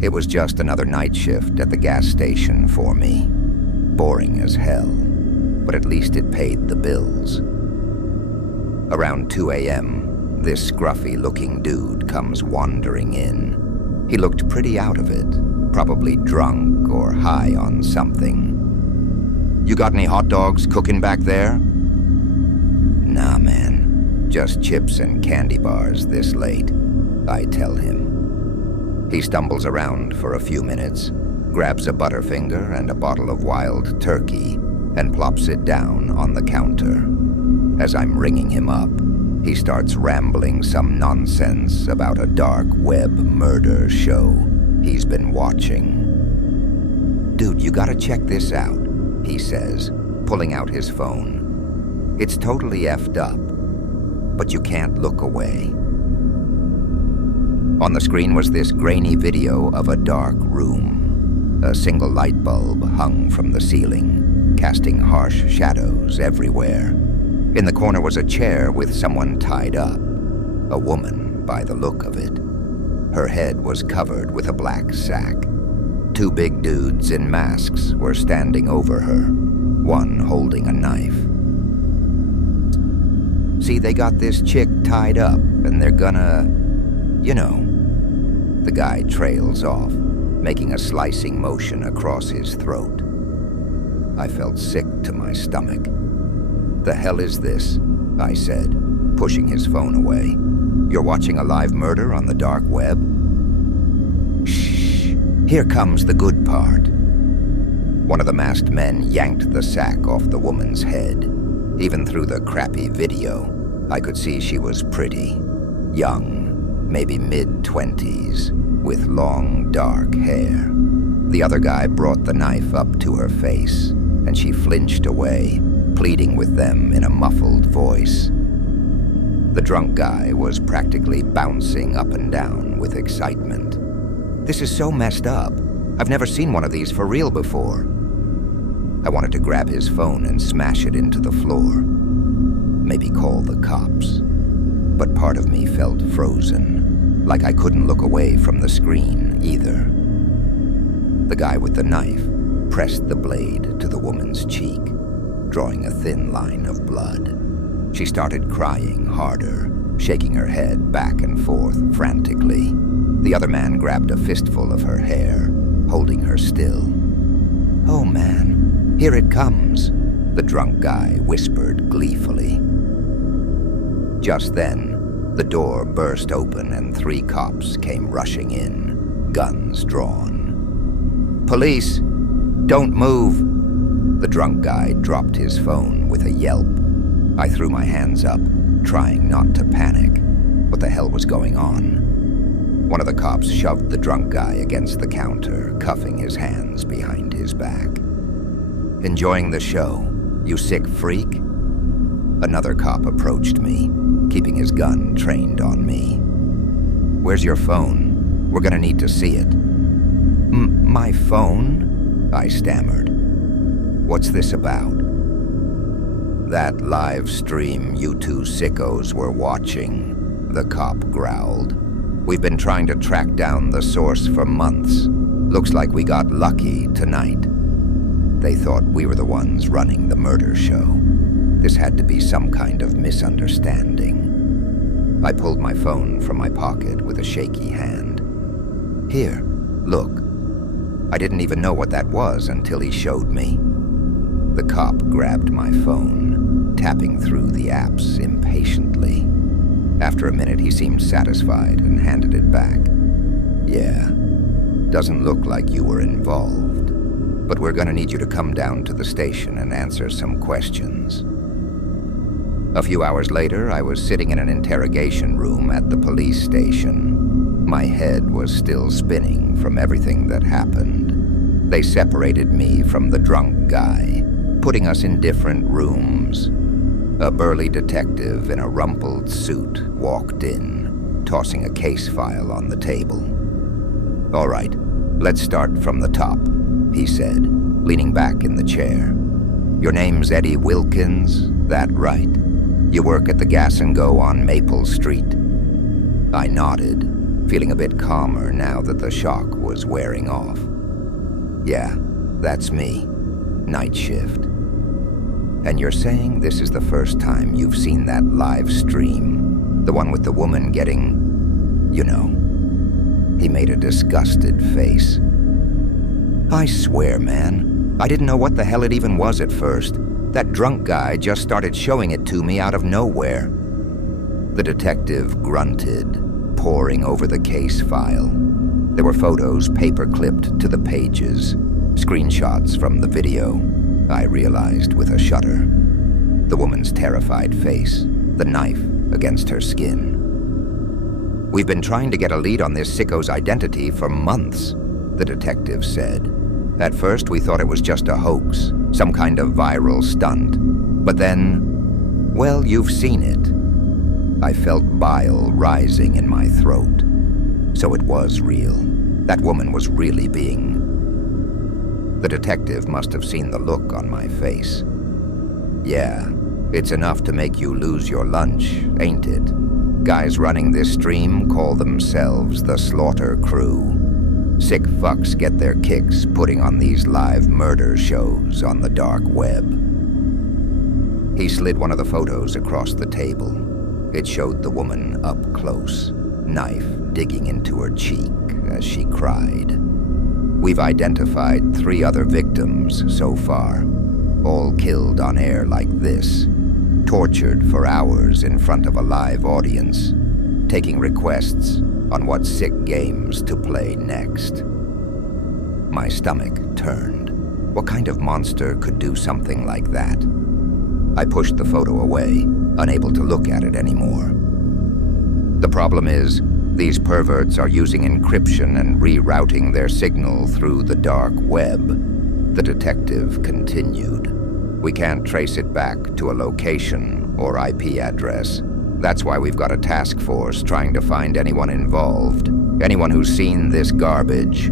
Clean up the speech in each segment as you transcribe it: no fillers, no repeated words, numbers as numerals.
It was just another night shift at the gas station for me. Boring as hell, but at least it paid the bills. Around 2 a.m., this scruffy-looking dude comes wandering in. He looked pretty out of it, probably drunk or high on something. "You got any hot dogs cooking back there?" "Nah, man. Just chips and candy bars this late," I tell him. He stumbles around for a few minutes, grabs a Butterfinger and a bottle of wild turkey, and plops it down on the counter. As I'm ringing him up, he starts rambling some nonsense about a dark web murder show he's been watching. "Dude, you gotta check this out," he says, pulling out his phone. "It's totally effed up, but you can't look away." On the screen was this grainy video of a dark room. A single light bulb hung from the ceiling, casting harsh shadows everywhere. In the corner was a chair with someone tied up, a woman by the look of it. Her head was covered with a black sack. Two big dudes in masks were standing over her, one holding a knife. "See, they got this chick tied up, and they're gonna, you know." The guy trails off, making a slicing motion across his throat. I felt sick to my stomach. "The hell is this?" I said, pushing his phone away. "You're watching a live murder on the dark web?" "Shh, here comes the good part." One of the masked men yanked the sack off the woman's head. Even through the crappy video, I could see she was pretty, young, maybe mid-20s, with long, dark hair. The other guy brought the knife up to her face, and she flinched away, pleading with them in a muffled voice. The drunk guy was practically bouncing up and down with excitement. "This is so messed up. I've never seen one of these for real before." I wanted to grab his phone and smash it into the floor. Maybe call the cops. But part of me felt frozen, like I couldn't look away from the screen either. The guy with the knife pressed the blade to the woman's cheek, drawing a thin line of blood. She started crying harder, shaking her head back and forth frantically. The other man grabbed a fistful of her hair, holding her still. "Oh man, here it comes," the drunk guy whispered gleefully. Just then, the door burst open and 3 cops came rushing in, guns drawn. "Police, don't move!" The drunk guy dropped his phone with a yelp. I threw my hands up, trying not to panic. What the hell was going on? One of the cops shoved the drunk guy against the counter, cuffing his hands behind his back. "Enjoying the show, you sick freak?" Another cop approached me, keeping his gun trained on me. "Where's your phone? We're gonna need to see it." My phone?" I stammered. "What's this about?" "That live stream you 2 sickos were watching," the cop growled. "We've been trying to track down the source for months. Looks like we got lucky tonight." They thought we were the ones running the murder show. This had to be some kind of misunderstanding. I pulled my phone from my pocket with a shaky hand. "Here, look." I didn't even know what that was until he showed me. The cop grabbed my phone, tapping through the apps impatiently. After a minute, he seemed satisfied and handed it back. "Yeah, doesn't look like you were involved, but we're gonna need you to come down to the station and answer some questions." A few hours later, I was sitting in an interrogation room at the police station. My head was still spinning from everything that happened. They separated me from the drunk guy, putting us in different rooms. A burly detective in a rumpled suit walked in, tossing a case file on the table. "All right, let's start from the top," he said, leaning back in the chair. "Your name's Eddie Wilkins, that right? You work at the Gas and Go on Maple Street?" I nodded. feeling a bit calmer now that the shock was wearing off. Yeah, that's me. Night shift. And you're saying this is the first time you've seen that live stream? The one with the woman getting, you know. He made a disgusted face. I swear, man, I didn't know what the hell it even was at first. That drunk guy just started showing it to me out of nowhere. The detective grunted, poring over the case file. There were photos paper-clipped to the pages, screenshots from the video, I realized with a shudder. The woman's terrified face, the knife against her skin. We've been trying to get a lead on this sicko's identity for months, the detective said. At first, we thought it was just a hoax, some kind of viral stunt. But then, well, you've seen it. I felt bile rising in my throat. So it was real. That woman was really being... The detective must have seen the look on my face. Yeah, it's enough to make you lose your lunch, ain't it? Guys running this stream call themselves the Slaughter Crew. Sick fucks get their kicks putting on these live murder shows on the dark web. He slid one of the photos across the table. It showed the woman up close, knife digging into her cheek as she cried. We've identified 3 other victims so far, all killed on air like this, tortured for hours in front of a live audience, taking requests on what sick games to play next. My stomach turned. What kind of monster could do something like that? I pushed the photo away, unable to look at it anymore. The problem is, these perverts are using encryption and rerouting their signal through the dark web, the detective continued. We can't trace it back to a location or IP address. That's why we've got a task force trying to find anyone involved, anyone who's seen this garbage.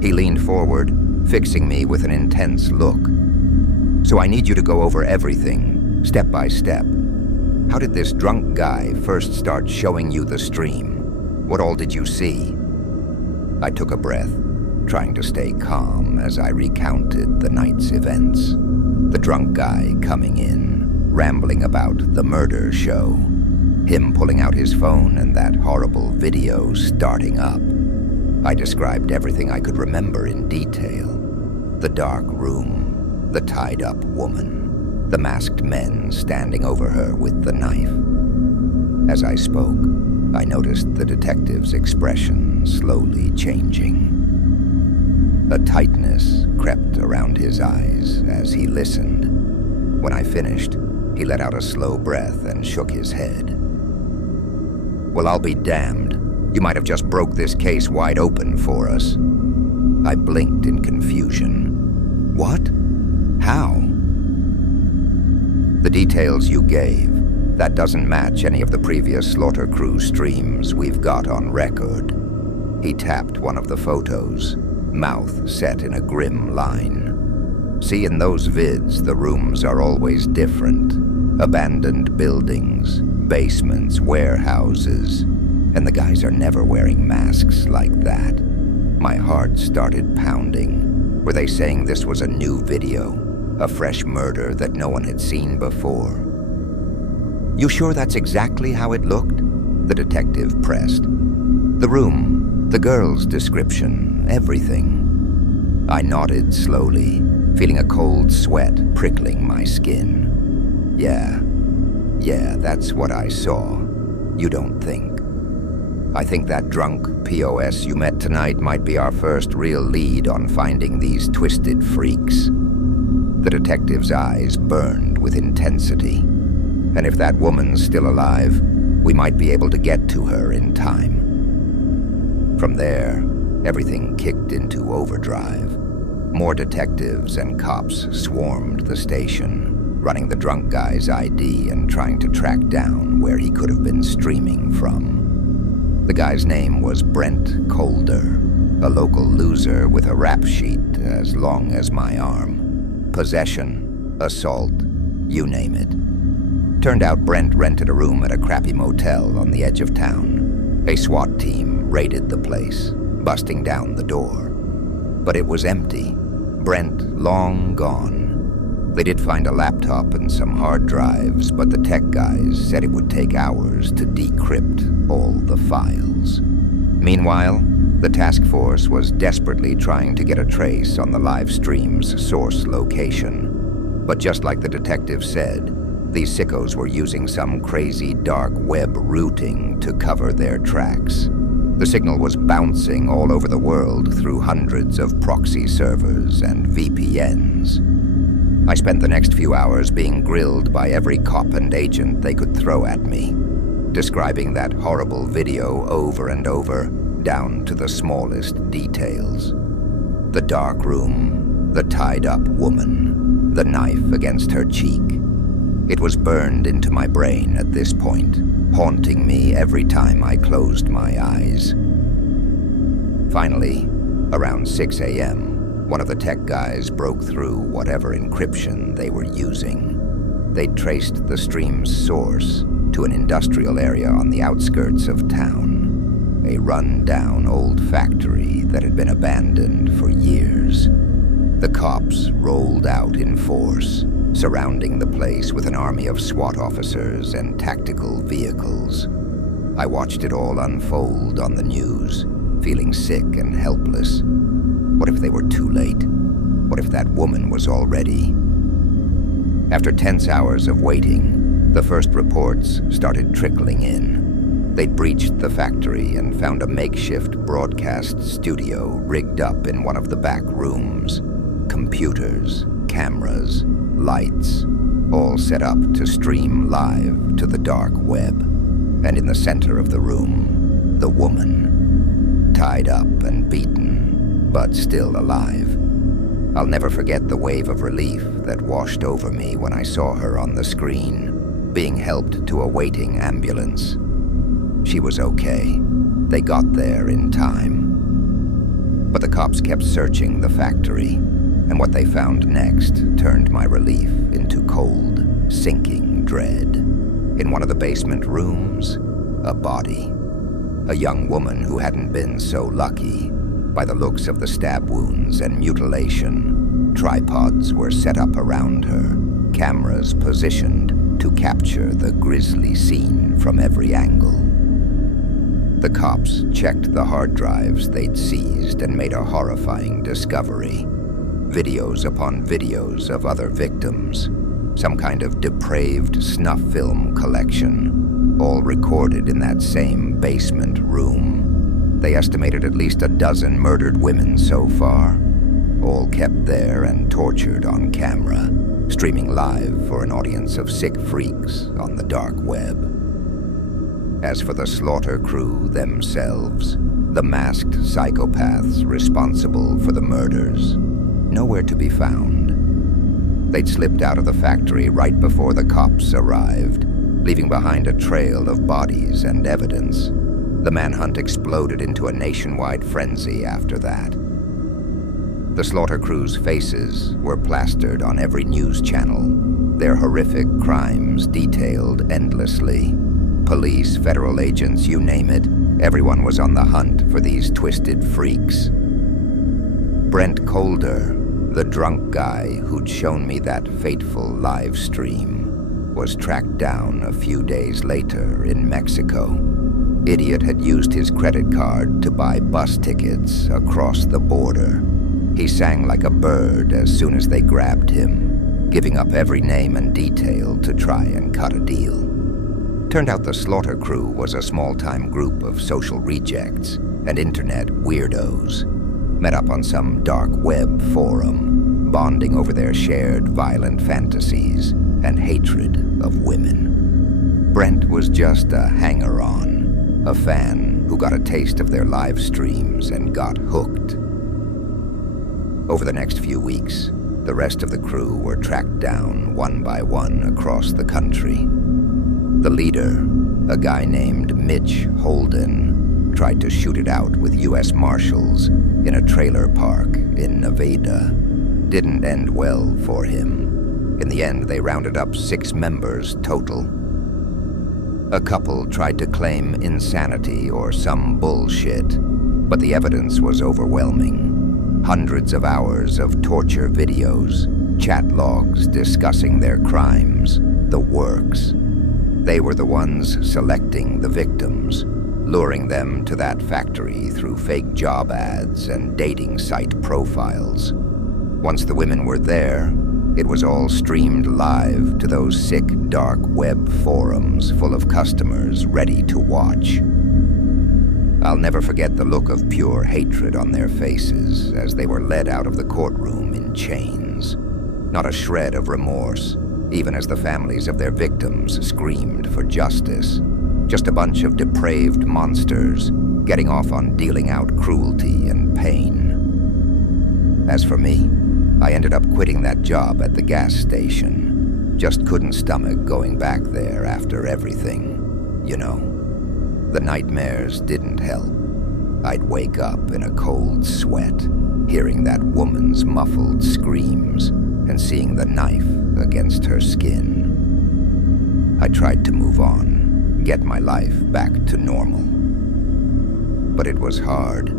He leaned forward, fixing me with an intense look. So I need you to go over everything, step by step. How did this drunk guy first start showing you the stream? What all did you see? I took a breath, trying to stay calm as I recounted the night's events. The drunk guy coming in, rambling about the murder show. Him pulling out his phone and that horrible video starting up. I described everything I could remember in detail. The dark room, the tied-up woman, the masked men standing over her with the knife. As I spoke, I noticed the detective's expression slowly changing. A tightness crept around his eyes as he listened. When I finished, he let out a slow breath and shook his head. Well, I'll be damned. You might have just broke this case wide open for us. I blinked in confusion. What? How? The details you gave, that doesn't match any of the previous Slaughter Crew streams we've got on record. He tapped one of the photos, mouth set in a grim line. See, in those vids, the rooms are always different. Abandoned buildings, basements, warehouses. And the guys are never wearing masks like that. My heart started pounding. Were they saying this was a new video? A fresh murder that no one had seen before? You sure that's exactly how it looked? The detective pressed. The room, the girl's description, everything. I nodded slowly, feeling a cold sweat prickling my skin. Yeah, that's what I saw. You don't think? I think that drunk POS you met tonight might be our first real lead on finding these twisted freaks. The detective's eyes burned with intensity. And if that woman's still alive, we might be able to get to her in time. From there, everything kicked into overdrive. More detectives and cops swarmed the station, running the drunk guy's ID and trying to track down where he could have been streaming from. The guy's name was Brent Colder, a local loser with a rap sheet as long as my arm. Possession, assault, you name it. Turned out Brent rented a room at a crappy motel on the edge of town. A SWAT team raided the place, busting down the door. But it was empty. Brent long gone. They did find a laptop and some hard drives, but the tech guys said it would take hours to decrypt all the files. Meanwhile, the task force was desperately trying to get a trace on the live stream's source location. But just like the detective said, these sickos were using some crazy dark web routing to cover their tracks. The signal was bouncing all over the world through hundreds of proxy servers and VPNs. I spent the next few hours being grilled by every cop and agent they could throw at me, describing that horrible video over and over, down to the smallest details. The dark room, the tied-up woman, the knife against her cheek. It was burned into my brain at this point, haunting me every time I closed my eyes. Finally, around 6 a.m., one of the tech guys broke through whatever encryption they were using. They'd traced the stream's source to an industrial area on the outskirts of town, a run-down old factory that had been abandoned for years. The cops rolled out in force, surrounding the place with an army of SWAT officers and tactical vehicles. I watched it all unfold on the news, feeling sick and helpless. What if they were too late? What if that woman was already? After tense hours of waiting, the first reports started trickling in. They'd breached the factory and found a makeshift broadcast studio rigged up in one of the back rooms. Computers, cameras, lights, all set up to stream live to the dark web. And in the center of the room, the woman, tied up and beaten, but still alive. I'll never forget the wave of relief that washed over me when I saw her on the screen, being helped to a waiting ambulance. She was okay. They got there in time. But the cops kept searching the factory, and what they found next turned my relief into cold, sinking dread. In one of the basement rooms, a body. A young woman who hadn't been so lucky. By the looks of the stab wounds and mutilation, tripods were set up around her, cameras positioned to capture the grisly scene from every angle. The cops checked the hard drives they'd seized and made a horrifying discovery. Videos upon videos of other victims, some kind of depraved snuff film collection, all recorded in that same basement room. They estimated at least a dozen murdered women so far, all kept there and tortured on camera, streaming live for an audience of sick freaks on the dark web. As for the slaughter crew themselves, the masked psychopaths responsible for the murders, nowhere to be found. They'd slipped out of the factory right before the cops arrived, leaving behind a trail of bodies and evidence. The manhunt exploded into a nationwide frenzy after that. The slaughter crew's faces were plastered on every news channel, their horrific crimes detailed endlessly. Police, federal agents, you name it, everyone was on the hunt for these twisted freaks. Brent Colder, the drunk guy who'd shown me that fateful live stream, was tracked down a few days later in Mexico. Idiot had used his credit card to buy bus tickets across the border. He sang like a bird as soon as they grabbed him, giving up every name and detail to try and cut a deal. Turned out the slaughter crew was a small-time group of social rejects and internet weirdos, met up on some dark web forum, bonding over their shared violent fantasies and hatred of women. Brent was just a hanger-on, a fan who got a taste of their live streams and got hooked. Over the next few weeks, the rest of the crew were tracked down one by one across the country. The leader, a guy named Mitch Holden, tried to shoot it out with U.S. Marshals in a trailer park in Nevada. Didn't end well for him. In the end, they rounded up 6 members total. A couple tried to claim insanity or some bullshit, but the evidence was overwhelming. Hundreds of hours of torture videos, chat logs discussing their crimes, the works. They were the ones selecting the victims, luring them to that factory through fake job ads and dating site profiles. Once the women were there, it was all streamed live to those sick, dark web forums full of customers ready to watch. I'll never forget the look of pure hatred on their faces as they were led out of the courtroom in chains. Not a shred of remorse, even as the families of their victims screamed for justice. Just a bunch of depraved monsters getting off on dealing out cruelty and pain. As for me, I ended up quitting that job at the gas station. Just couldn't stomach going back there after everything. You know, the nightmares didn't help. I'd wake up in a cold sweat, hearing that woman's muffled screams and seeing the knife against her skin. I tried to move on, get my life back to normal. But it was hard,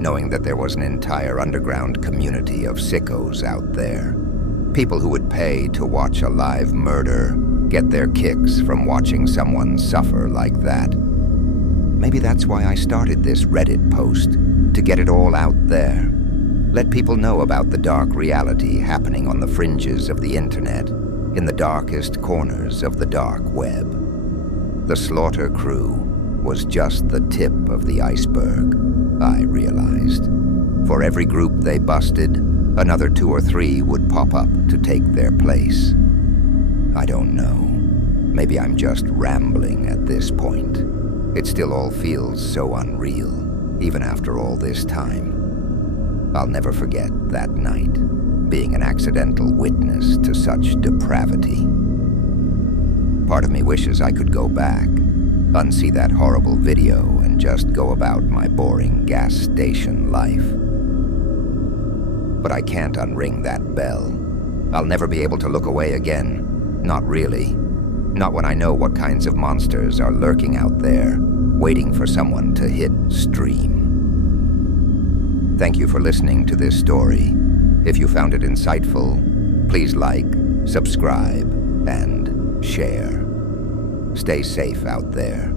knowing that there was an entire underground community of sickos out there. People who would pay to watch a live murder, get their kicks from watching someone suffer like that. Maybe that's why I started this Reddit post, to get it all out there. Let people know about the dark reality happening on the fringes of the internet, in the darkest corners of the dark web. The slaughter crew was just the tip of the iceberg, I realized. For every group they busted, another 2 or 3 would pop up to take their place. I don't know. Maybe I'm just rambling at this point. It still all feels so unreal, even after all this time. I'll never forget that night, being an accidental witness to such depravity. Part of me wishes I could go back, unsee that horrible video, and just go about my boring gas station life. But I can't unring that bell. I'll never be able to look away again. Not really. Not when I know what kinds of monsters are lurking out there, waiting for someone to hit stream. Thank you for listening to this story. If you found it insightful, please like, subscribe, and share. Stay safe out there.